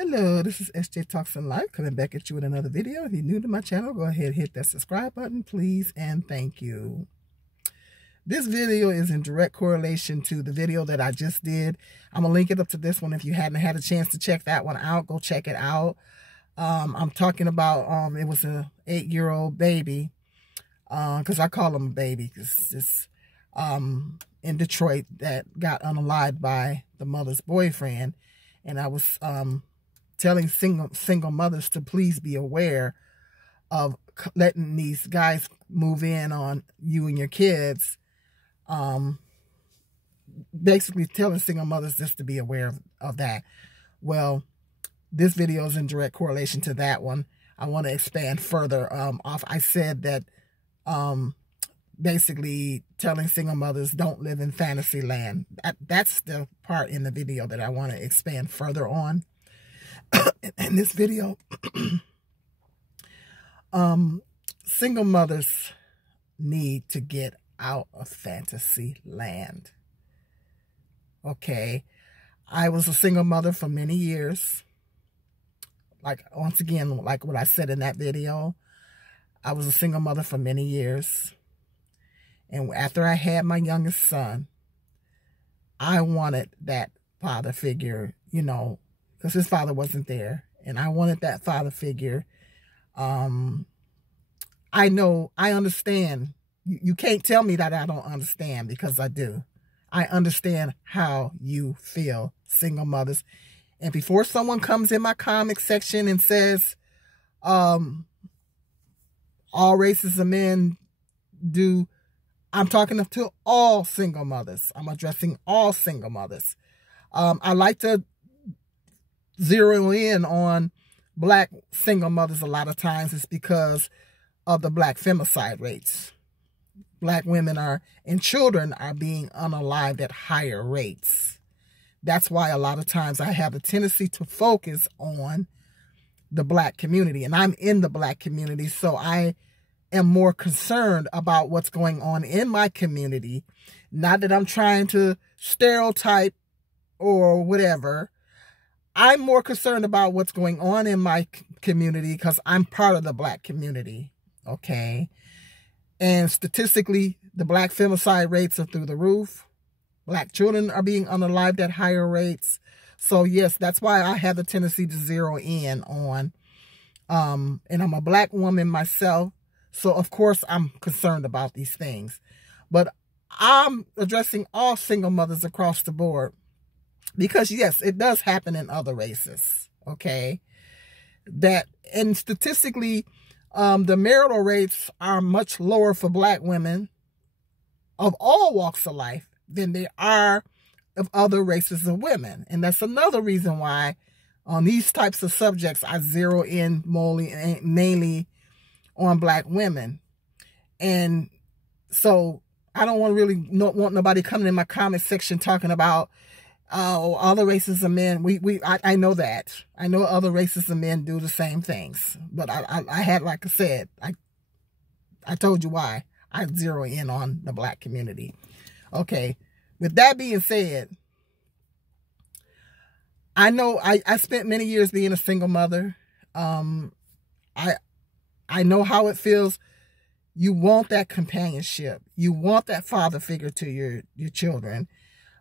Hello, this is SJ Talks in Life, coming back at you with another video. If you're new to my channel, go ahead and hit that subscribe button, please, and thank you. This video is in direct correlation to the video that I just did. I'm going to link it up to this one. If you hadn't had a chance to check that one out, go check it out. I'm talking about, it was an 8-year-old baby, because I call him a baby, because it's in Detroit that got unalived by the mother's boyfriend. And I was telling single mothers to please be aware of letting these guys move in on you and your kids. Basically telling single mothers just to be aware of that. Well, this video is in direct correlation to that one. I want to expand further off. I said that basically telling single mothers don't live in fantasy land. That's the part in the video that I want to expand further on. In this video, single mothers need to get out of fantasy land. Okay, I was a single mother for many years. Like, once again, like what I said in that video, I was a single mother for many years. And after I had my youngest son, I wanted that father figure, you know, because his father wasn't there. And I wanted that father figure. I understand. You can't tell me that I don't understand, because I do. I understand how you feel, single mothers. And before someone comes in my comment section and says, all races of men do, I'm talking to all single mothers. I'm addressing all single mothers. I like to zero in on black single mothers a lot of times. It's because of the black femicide rates. Black women and children are being unalived at higher rates. That's why a lot of times I have a tendency to focus on the black community. And I'm in the black community, so I am more concerned about what's going on in my community. Not that I'm trying to stereotype or whatever. I'm more concerned about what's going on in my community because I'm part of the black community, okay? And statistically, the black femicide rates are through the roof. Black children are being unalived at higher rates. So yes, that's why I have the tendency to zero in on, and I'm a black woman myself. So of course I'm concerned about these things, but I'm addressing all single mothers across the board. Because yes, it does happen in other races, okay? And statistically, the marital rates are much lower for black women of all walks of life than they are of other races of women. And that's another reason why on these types of subjects, I zero in mainly on black women. And so I don't want nobody coming in my comment section talking about other races of men. I know that. I know other races of men do the same things. But I had, like I said, I told you why I zero in on the black community. Okay. With that being said, I know I spent many years being a single mother. I know how it feels. You want that companionship. You want that father figure to your children.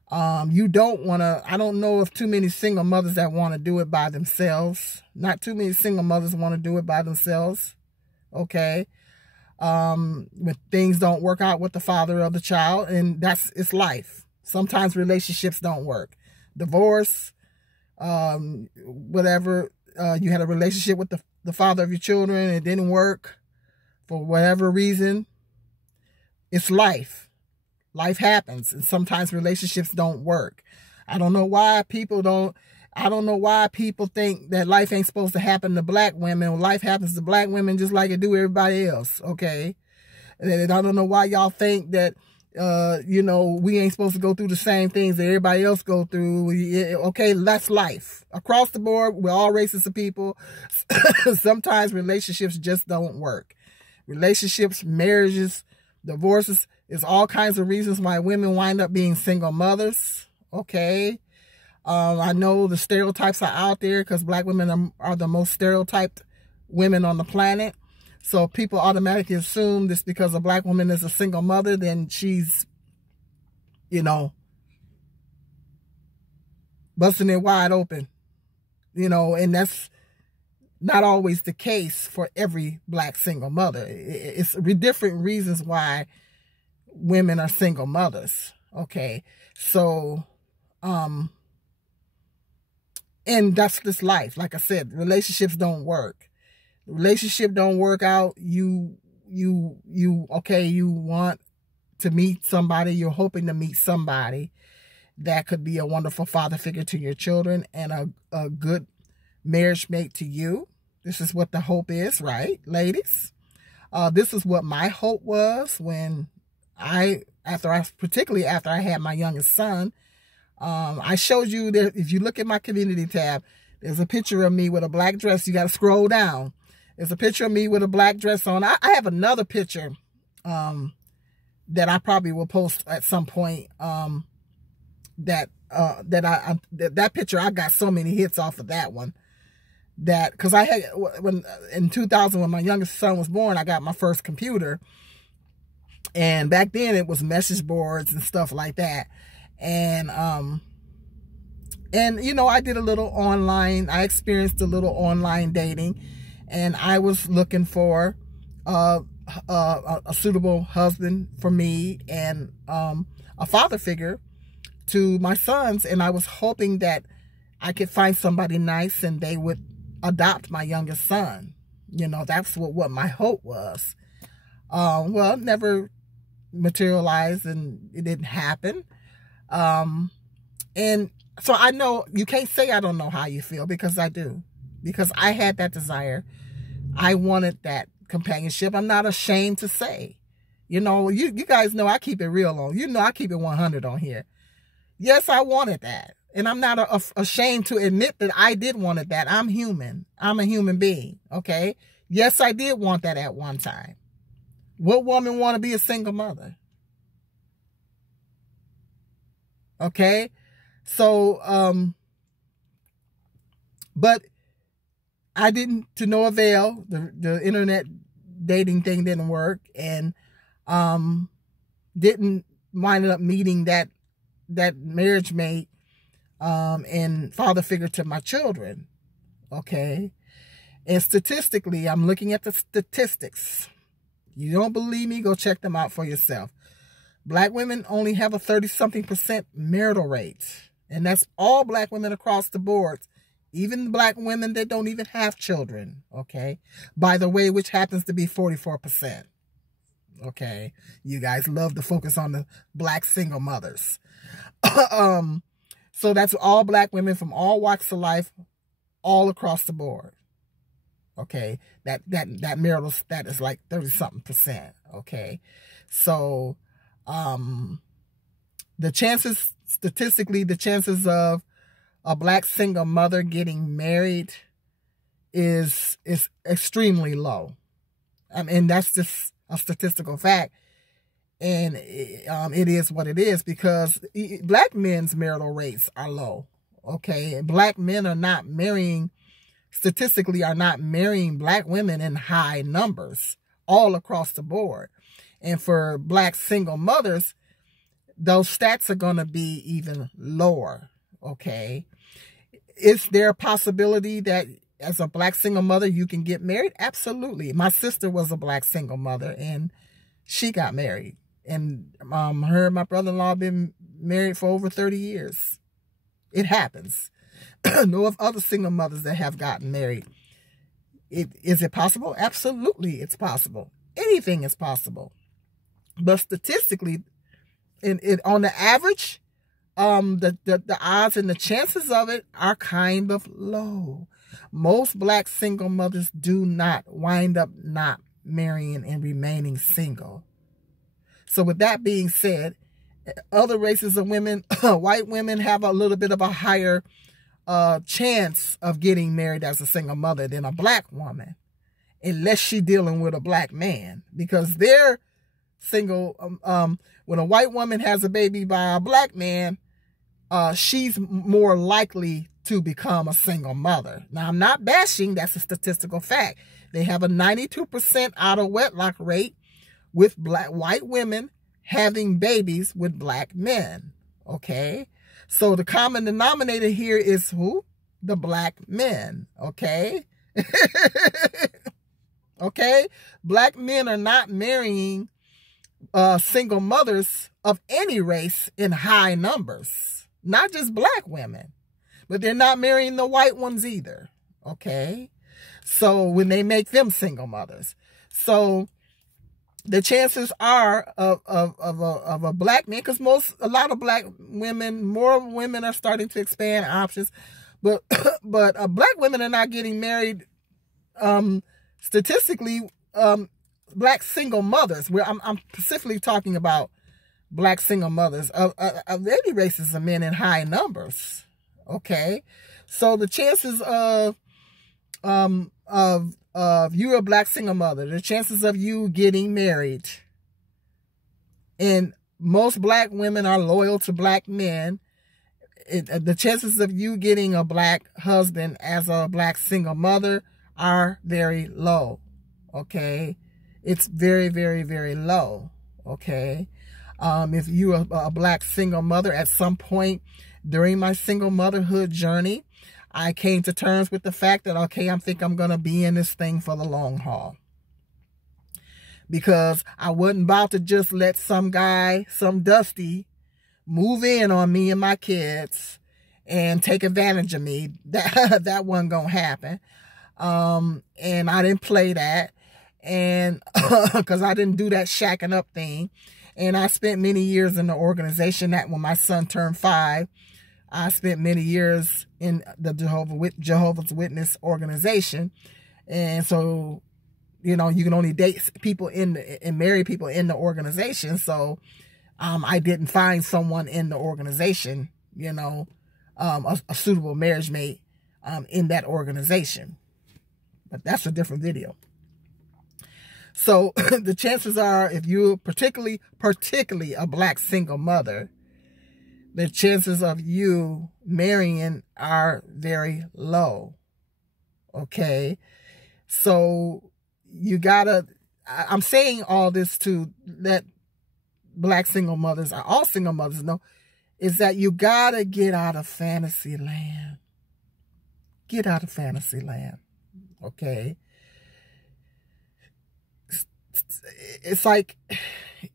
You don't want to, I don't know of too many single mothers that want to do it by themselves. Not too many single mothers want to do it by themselves. Okay. When things don't work out with the father of the child, and it's life. Sometimes relationships don't work. Divorce, whatever, you had a relationship with the father of your children, it didn't work for whatever reason. It's life. Life happens, and sometimes relationships don't work. I don't know why people think that life ain't supposed to happen to black women. When life happens to black women just like it do everybody else, okay? And I don't know why y'all think that, you know, we ain't supposed to go through the same things that everybody else go through. Okay, that's life. Across the board, we're all races of people. Sometimes relationships just don't work. Relationships, marriages, divorces, is all kinds of reasons why women wind up being single mothers, okay? I know the stereotypes are out there because black women are the most stereotyped women on the planet. So people automatically assume this because a black woman is a single mother, then she's, you know, busting it wide open, you know, and that's not always the case for every black single mother. It's different reasons why women are single mothers. Okay. So, and that's just life. Like I said, relationships don't work. Relationship don't work out. You want to meet somebody. You're hoping to meet somebody that could be a wonderful father figure to your children and a good marriage mate to you. This is what the hope is, right, ladies? This is what my hope was when particularly after I had my youngest son. I showed you that if you look at my community tab, there's a picture of me with a black dress. You got to scroll down. There's a picture of me with a black dress on. I have another picture that I probably will post at some point. That picture, I got so many hits off of that one. That because I had in 2000 when my youngest son was born, I got my first computer, and back then it was message boards and stuff like that, and you know, I did a little online. I experienced a little online dating, and I was looking for a suitable husband for me and a father figure to my sons, and I was hoping that I could find somebody nice and they would adopt my youngest son. You know, that's what my hope was. Well, it never materialized and it didn't happen. And so I know you can't say I don't know how you feel, because I do. Because I had that desire. I wanted that companionship. I'm not ashamed to say. You know, you guys know I keep it real on. You know I keep it 100 on here. Yes, I wanted that. And I'm not ashamed to admit that I did want that. I'm human. I'm a human being. Okay? Yes, I did want that at one time. What woman want to be a single mother? Okay? So, but I didn't, to no avail. The internet dating thing didn't work, and didn't wind up meeting that marriage mate and father figure to my children. Okay? And statistically, I'm looking at the statistics. You don't believe me? Go check them out for yourself. Black women only have a 30-something% marital rate. And that's all black women across the board. Even black women that don't even have children. Okay? By the way, which happens to be 44%. Okay? You guys love to focus on the black single mothers. So that's all black women from all walks of life, all across the board. Okay, that marital status is like 30-something%. Okay, so the chances, statistically, the chances of a black single mother getting married is extremely low. I mean, that's just a statistical fact. And it is what it is, because black men's marital rates are low. Okay, black men are not marrying, statistically, are not marrying black women in high numbers all across the board. And for black single mothers, those stats are going to be even lower. Okay, is there a possibility that as a black single mother you can get married? Absolutely. My sister was a black single mother and she got married. And her and my brother-in-law been married for over 30 years. It happens. Know of other single mothers that have gotten married. Is it possible? Absolutely, it's possible. Anything is possible. But statistically, on the average, the odds and the chances of it are kind of low. Most black single mothers do not wind up not marrying and remaining single. So with that being said, other races of women, white women, have a little bit of a higher chance of getting married as a single mother than a black woman, unless she's dealing with a black man, because they're single. When a white woman has a baby by a black man, she's more likely to become a single mother. Now, I'm not bashing. That's a statistical fact. They have a 92% out of wedlock rate with white women having babies with black men. Okay? So the common denominator here is who? The black men. Okay? Okay? Black men are not marrying single mothers of any race in high numbers. Not just black women. But they're not marrying the white ones either. Okay? So when they make them single mothers. So the chances are of a black man, because a lot of black women, more women are starting to expand options, but black women are not getting married. Statistically, black single mothers. Where I'm specifically talking about black single mothers of any races of men in high numbers. Okay, so the chances of you a black single mother, the chances of you getting married, and most black women are loyal to black men, the chances of you getting a black husband as a black single mother are very low. Okay, it's very, very, very low. Okay, if you are a black single mother, at some point during my single motherhood journey, I came to terms with the fact that, okay, I think I'm going to be in this thing for the long haul. Because I wasn't about to just let some guy, some Dusty, move in on me and my kids and take advantage of me. That wasn't going to happen. And I didn't play that. And because I didn't do that shacking up thing. And I spent many years in the organization that when my son turned 5, I spent many years in the Jehovah's Witness organization. And so, you know, you can only date people and marry people in the organization. So, I didn't find someone in the organization, you know, a suitable marriage mate, in that organization. But that's a different video. So the chances are, if you're particularly a black single mother, the chances of you marrying are very low. Okay? So you gotta, I'm saying all this to let black single mothers, or all single mothers know, is that you gotta get out of fantasy land. Get out of fantasy land. Okay? It's like,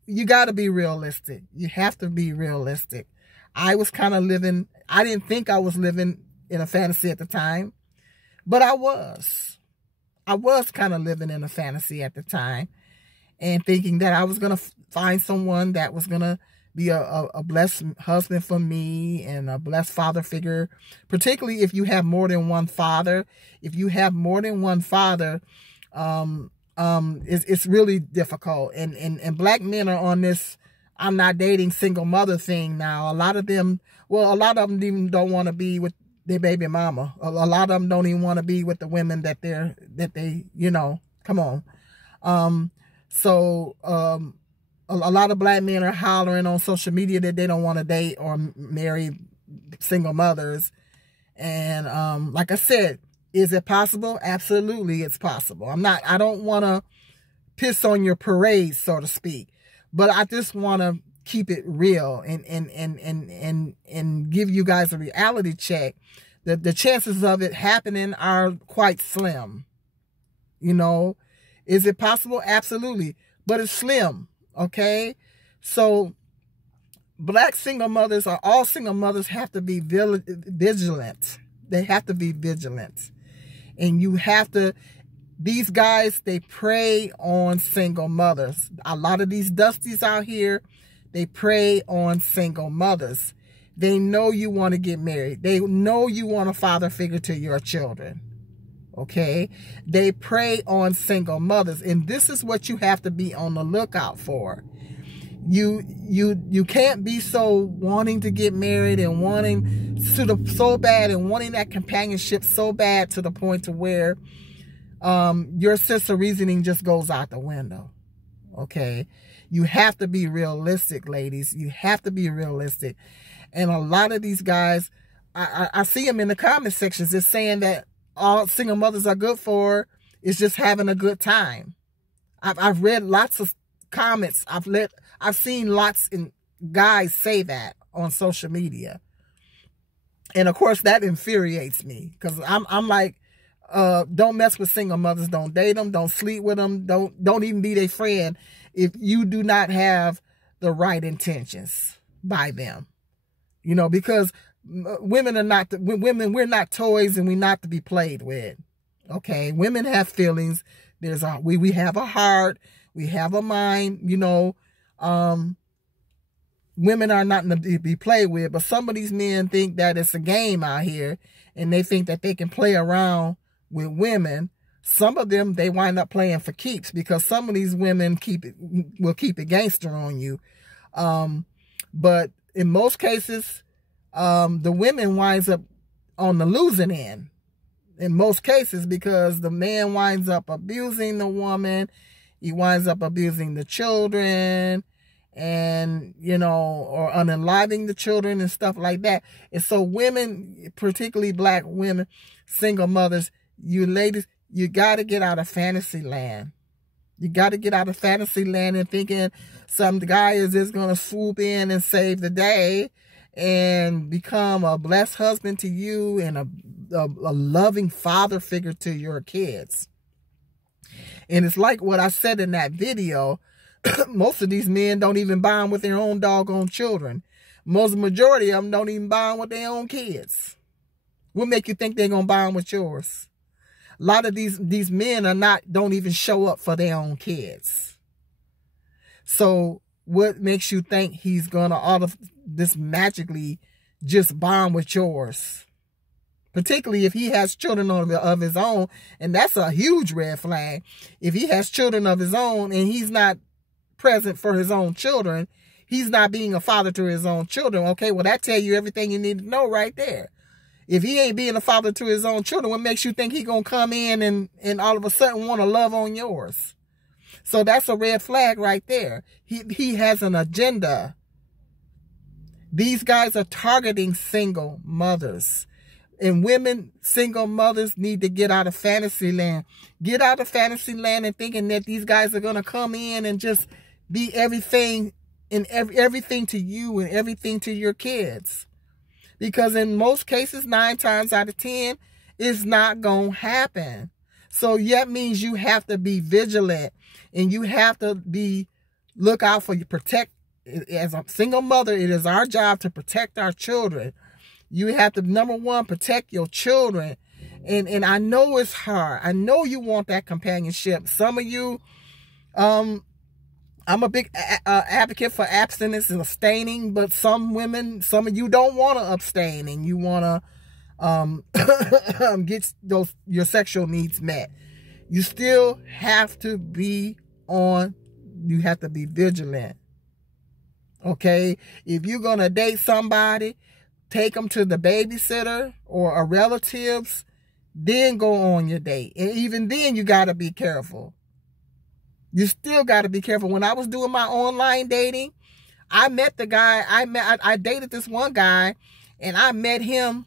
you gotta be realistic. You have to be realistic. I was kind of living, I didn't think I was living in a fantasy at the time, but I was. I was kind of living in a fantasy at the time and thinking that I was going to find someone that was going to be a blessed husband for me and a blessed father figure, particularly if you have more than one father. If you have more than one father, it's really difficult. And black men are on this I'm not dating single mother thing now. A lot of them even don't want to be with their baby mama. A lot of them don't even want to be with the women that they, you know, come on. A lot of black men are hollering on social media that they don't want to date or marry single mothers. And, like I said, is it possible? Absolutely, it's possible. I don't want to piss on your parade, so to speak. But I just want to keep it real and give you guys a reality check. The chances of it happening are quite slim. You know, is it possible? Absolutely. But it's slim. Okay. So black single mothers, or all single mothers, have to be vigilant. They have to be vigilant. And you have to, these guys, they prey on single mothers. A lot of these Dusties out here, they prey on single mothers. They know you want to get married. They know you want a father figure to your children. Okay? They prey on single mothers. And this is what you have to be on the lookout for. You can't be so wanting to get married and wanting so bad and wanting that companionship so bad to the point to where your sense of reasoning just goes out the window. Okay? You have to be realistic, ladies. You have to be realistic. And a lot of these guys, I see them in the comment sections just saying that all single mothers are good for is just having a good time. I've read lots of comments. I've seen lots of guys say that on social media. And of course that infuriates me, because I'm like, don't mess with single mothers. Don't date them. Don't sleep with them. Don't even be their friend if you do not have the right intentions by them. You know, because women are not, we're not toys, and we're not to be played with. Okay. Women have feelings. We have a heart. We have a mind, you know. Women are not to be played with, but some of these men think that it's a game out here, and they think that they can play around with women. Some of them, they wind up playing for keeps, because some of these women will keep it gangster on you. But in most cases, the women winds up on the losing end. In most cases, because the man winds up abusing the woman, he winds up abusing the children, and, you know, or unaliving the children and stuff like that. And so women, particularly black women, single mothers, you ladies, you got to get out of fantasy land. You got to get out of fantasy land and thinking some guy is just going to swoop in and save the day and become a blessed husband to you and a loving father figure to your kids. And it's like what I said in that video. Most of these men don't even bond with their own doggone children. Majority of them don't even bond with their own kids. What make you think they're going to bond with yours? A lot of these men don't even show up for their own kids. So what makes you think he's going to this magically just bond with yours? Particularly if he has children of his own. And that's a huge red flag. If he has children of his own and he's not present for his own children, he's not being a father to his own children. Okay, well, that tell you everything you need to know right there. If he ain't being a father to his own children, what makes you think he gonna come in and all of a sudden want to love on yours? So that's a red flag right there. He has an agenda. These guys are targeting single mothers. And women, single mothers, need to get out of fantasy land. Get out of fantasy land and thinking that these guys are going to come in and just be everything and everything to you and everything to your kids. Because in most cases, 9 times out of 10, it's not going to happen. So that means you have to be vigilant, and you have to look out for you, protect. As a single mother, it is our job to protect our children. You have to, number one, protect your children. And I know it's hard. I know you want that companionship. Some of you, I'm a big advocate for abstinence and abstaining, but some of you don't want to abstain, and you want to get your sexual needs met. You still have to be you have to be vigilant. Okay? If you're going to date somebody, take them to the babysitter or a relative's, then go on your date. And even then, you got to be careful. You still got to be careful. When I was doing my online dating, I met the guy. I dated this one guy, and I met him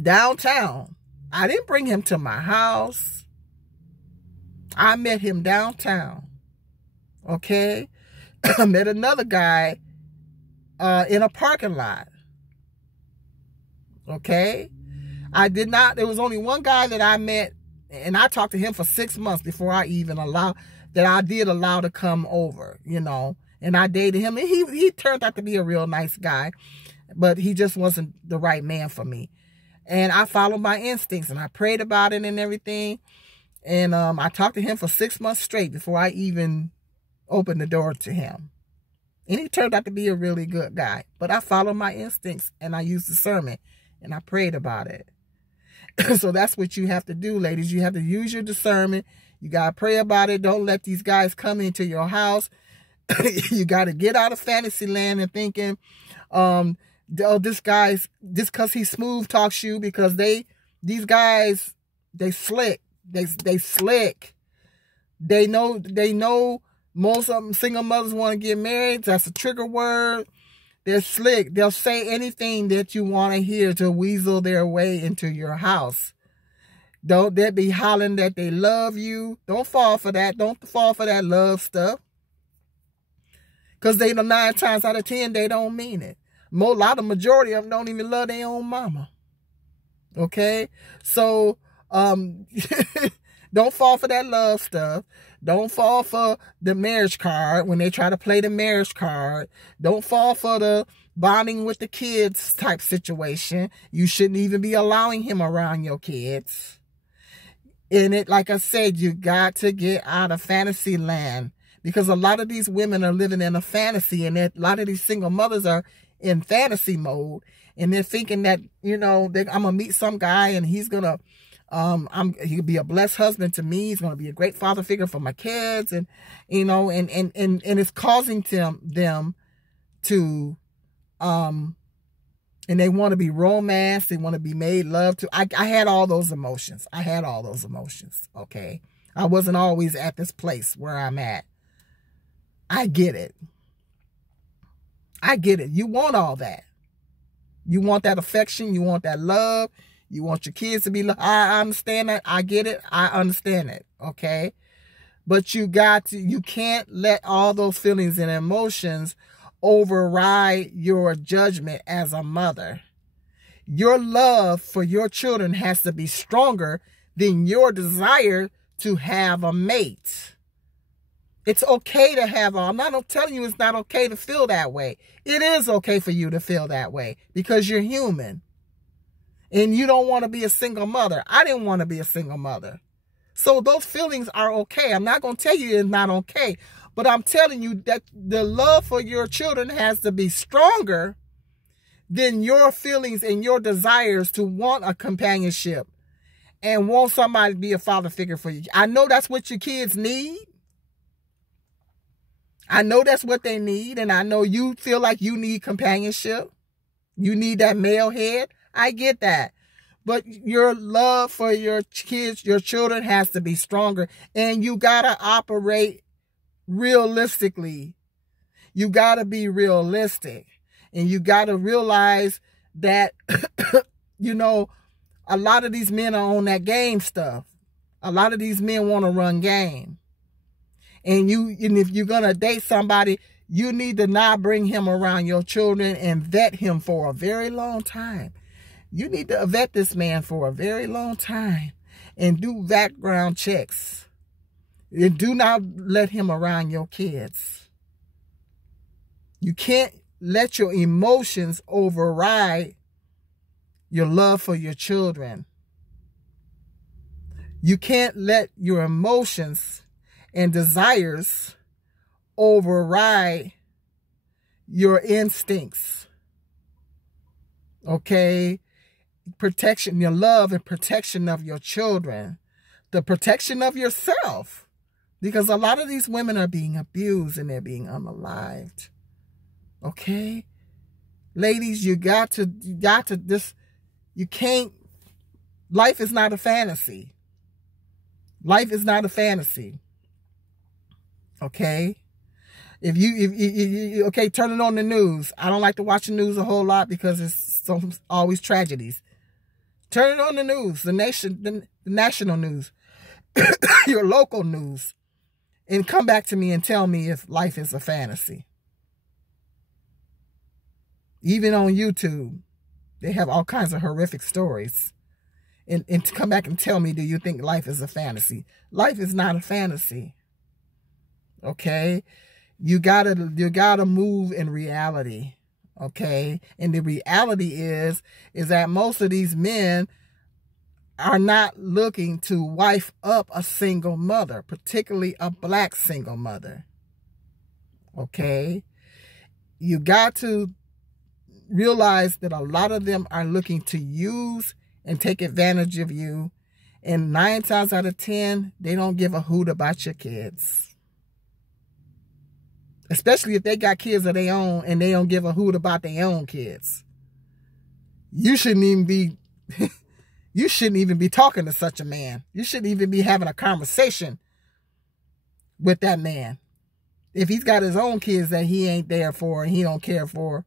downtown. I didn't bring him to my house. I met him downtown. Okay? I met another guy in a parking lot. Okay? There was only one guy that I met, and I talked to him for 6 months before I even allow to come over, you know. And I dated him, and he turned out to be a real nice guy, but he just wasn't the right man for me. And I followed my instincts, and I prayed about it and everything. And I talked to him for 6 months straight before I even opened the door to him. And he turned out to be a really good guy. But I followed my instincts, and I used discernment, and I prayed about it. So that's what you have to do, ladies. You have to use your discernment. You got to pray about it. Don't let these guys come into your house. You got to get out of fantasy land and thinking, this guy's, just because he smooth talks you, because these guys, they slick. They slick. They know most of them single mothers want to get married. That's a trigger word. They're slick. They'll say anything that you want to hear to weasel their way into your house. Don't they be hollering that they love you. Don't fall for that. Don't fall for that love stuff. Because 9 times out of 10, they don't mean it. Majority of them don't even love their own mama. Okay? So, don't fall for that love stuff. Don't fall for the marriage card when they try to play the marriage card. Don't fall for the bonding with the kids type situation. You shouldn't even be allowing him around your kids. And it, like I said, you got to get out of fantasy land. Because a lot of these women are living in a fantasy, and a lot of these single mothers are in fantasy mode, and they're thinking that, you know, I'm gonna meet some guy and he's gonna, he'll be a blessed husband to me. He's gonna be a great father figure for my kids, and you know, and it's causing them to, and they want to be romanced. They want to be made love to. I had all those emotions. I had all those emotions. Okay, I wasn't always at this place where I'm at. I get it. I get it. You want all that. You want that affection. You want that love. You want your kids to be loved. I understand that. I get it. I understand it. Okay. But you can't let all those feelings and emotions override your judgment as a mother. Your love for your children has to be stronger than your desire to have a mate. It's okay to have I'm not telling you it's not okay to feel that way. It is okay for you to feel that way because you're human. And you don't want to be a single mother. I didn't want to be a single mother. So those feelings are okay. I'm not going to tell you it's not okay. But I'm telling you that the love for your children has to be stronger than your feelings and your desires to want a companionship and want somebody to be a father figure for you. I know that's what your kids need. I know that's what they need, and I know you feel like you need companionship. You need that male head. I get that. But your love for your kids, your children has to be stronger, and you got to operate realistically. You got to be realistic, and you got to realize that, you know, a lot of these men are on that game stuff. A lot of these men want to run game. And if you're going to date somebody, you need to not bring him around your children and vet him for a very long time. You need to vet this man for a very long time and do background checks. And do not let him around your kids. You can't let your emotions override your love for your children. You can't let your emotions and desires override your instincts. Okay? Protection, your love and protection of your children. The protection of yourself. Because a lot of these women are being abused and they're being unalived. Okay? Ladies, you can't, life is not a fantasy. Life is not a fantasy. Okay? If you okay, turn it on the news. I don't like to watch the news a whole lot because it's always tragedies. Turn it on the news, the national news, your local news, and come back to me and tell me if life is a fantasy. Even on YouTube, they have all kinds of horrific stories. And to come back and tell me, do you think life is a fantasy? Life is not a fantasy. Okay? You gotta move in reality. Okay? And the reality is that most of these men are not looking to wife up a single mother, particularly a black single mother. Okay? You got to realize that a lot of them are looking to use and take advantage of you. And 9 times out of 10, they don't give a hoot about your kids. Especially if they got kids of their own and they don't give a hoot about their own kids. You shouldn't even be talking to such a man. You shouldn't even be having a conversation with that man. If he's got his own kids that he ain't there for and he don't care for,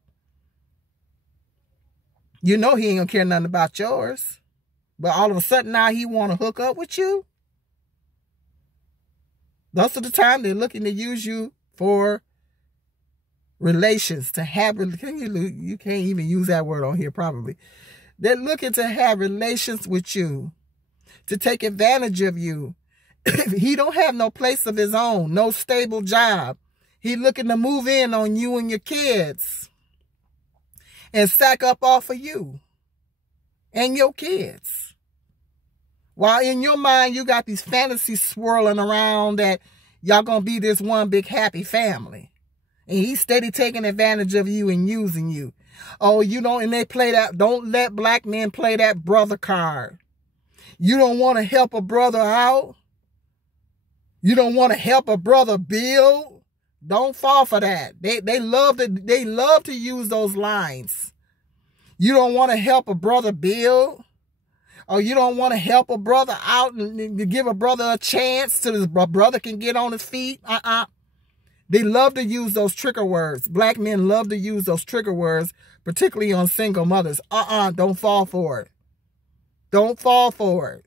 You know he ain't gonna care nothing about yours. But all of a sudden now he want to hook up with you. Most of the time they're looking to use you for relations, to have, you can't even use that word on here probably. They're looking to have relations with you, to take advantage of you. He don't have no place of his own, no stable job. He looking to move in on you and your kids and sack up off of you and your kids. While in your mind, you got these fantasies swirling around that y'all gonna be this one big happy family. And he's steady taking advantage of you and using you. Oh, you know, and they play that, don't let black men play that brother card. You don't want to help a brother out. You don't want to help a brother build. Don't fall for that. They love to use those lines. You don't want to help a brother build. Or you don't want to help a brother out and give a brother a chance so his brother can get on his feet. They love to use those trigger words. Black men love to use those trigger words, particularly on single mothers. Don't fall for it. Don't fall for it.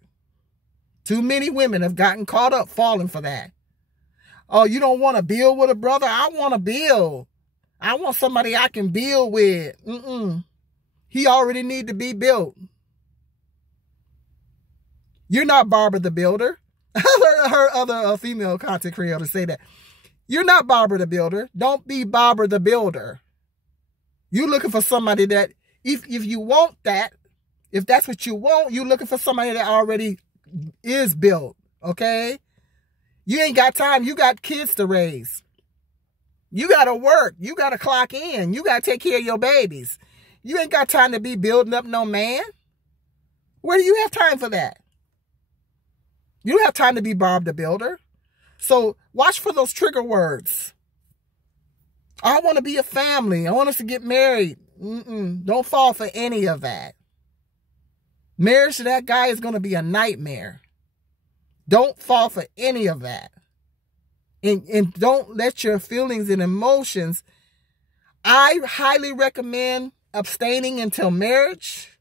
Too many women have gotten caught up falling for that. Oh, you don't want to build with a brother? I want to build. I want somebody I can build with. He already need to be built. You're not Barbara the Builder. I heard other female content creators say that. You're not Barbara the Builder. Don't be Barbara the Builder. You're looking for somebody that, if you want that, if that's what you want, you're looking for somebody that already is built, okay? You ain't got time. You got kids to raise. You got to work. You got to clock in. You got to take care of your babies. You ain't got time to be building up no man. Where do you have time for that? You don't have time to be Bob the Builder. So watch for those trigger words. I want to be a family. I want us to get married. Don't fall for any of that. Marriage to that guy is going to be a nightmare. Don't fall for any of that. And don't let your feelings and emotions. I highly recommend abstaining until marriage,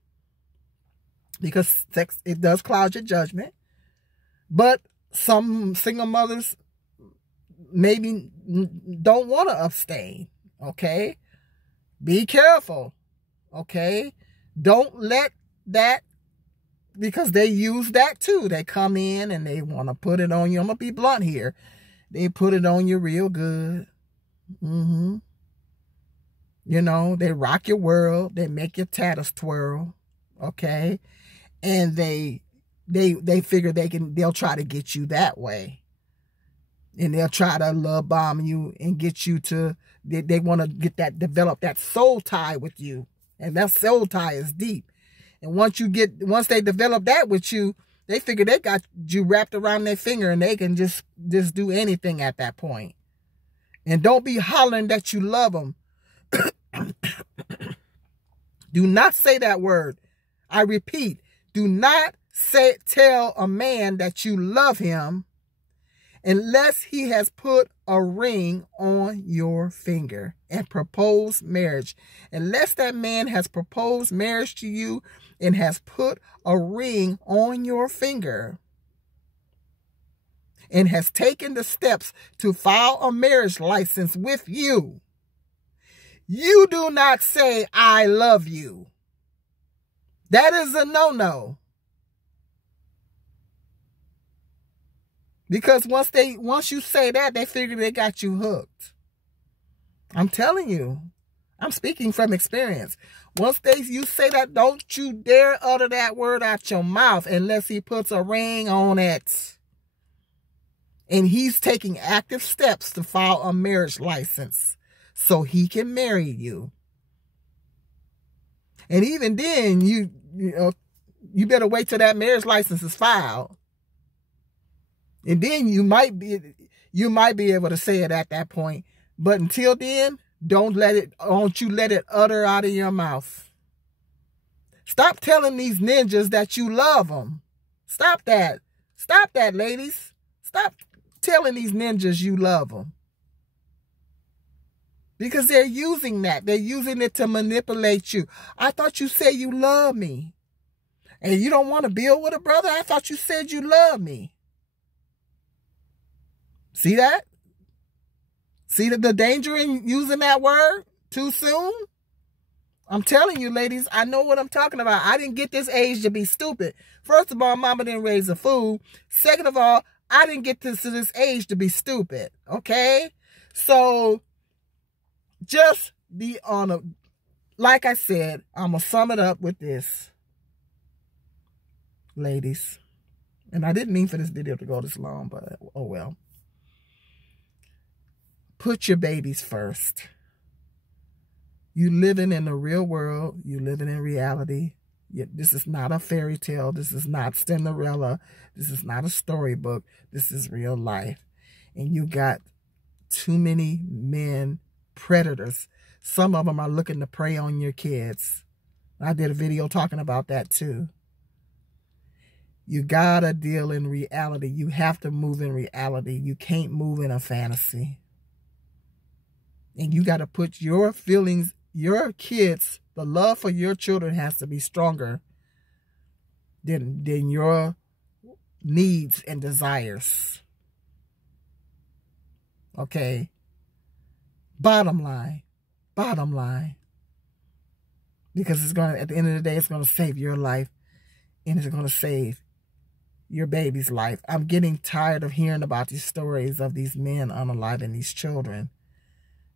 because sex, it does cloud your judgment. But some single mothers maybe don't want to abstain, okay? Be careful, okay? Don't let that, because they use that too. They come in and they want to put it on you. I'm going to be blunt here. They put it on you real good. You know, they rock your world. They make your tatters twirl, okay? And they figure they'll try to get you that way. And they'll try to love bomb you and get you to, they want to get that, develop that soul tie with you. And that soul tie is deep. And once they develop that with you, they figure they got you wrapped around their finger and they can just do anything at that point. And don't be hollering that you love them. Do not say that word. I repeat, do not tell a man that you love him unless he has put a ring on your finger and proposed marriage. Unless that man has proposed marriage to you and has put a ring on your finger and has taken the steps to file a marriage license with you, you do not say, I love you. That is a no-no. Because once you say that, they figure they got you hooked. I'm telling you. I'm speaking from experience. Once you say that, don't you dare utter that word out your mouth unless he puts a ring on it. And he's taking active steps to file a marriage license so he can marry you. And even then, you better wait till that marriage license is filed. And then you might be able to say it at that point. But until then, don't you let it utter out of your mouth. Stop telling these ninjas that you love them. Stop that. Stop that, ladies. Stop telling these ninjas you love them. Because they're using that. They're using it to manipulate you. I thought you said you love me. And you don't want to build with a brother? I thought you said you love me. See that? See the danger in using that word too soon? I'm telling you, ladies, I know what I'm talking about. I didn't get this age to be stupid. First of all, mama didn't raise a fool. Second of all, I didn't get to this age to be stupid. Okay? So, just be on a... Like I said, I'm going to sum it up with this. Ladies. And I didn't mean for this video to go this long, but oh well. Put your babies first. You living in the real world. You living in reality. This is not a fairy tale. This is not Cinderella. This is not a storybook. This is real life. And you got too many men, predators. Some of them are looking to prey on your kids. I did a video talking about that too. You gotta deal in reality. You have to move in reality. You can't move in a fantasy. And you gotta put your feelings, your kids, the love for your children has to be stronger than your needs and desires. Okay? Bottom line. Bottom line. Because it's gonna, at the end of the day, it's gonna save your life. And it's gonna save your baby's life. I'm getting tired of hearing about these stories of these men unaliving these children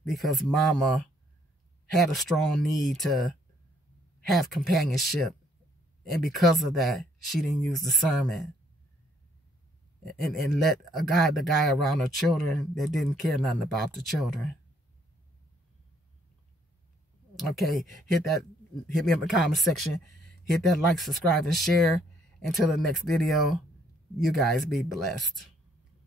because mama had a strong need to have companionship, and because of that, she didn't use discernment and let the guy around her children that didn't care nothing about the children. Okay, hit me in the comment section, hit that like, subscribe, and share. Until the next video, you guys be blessed.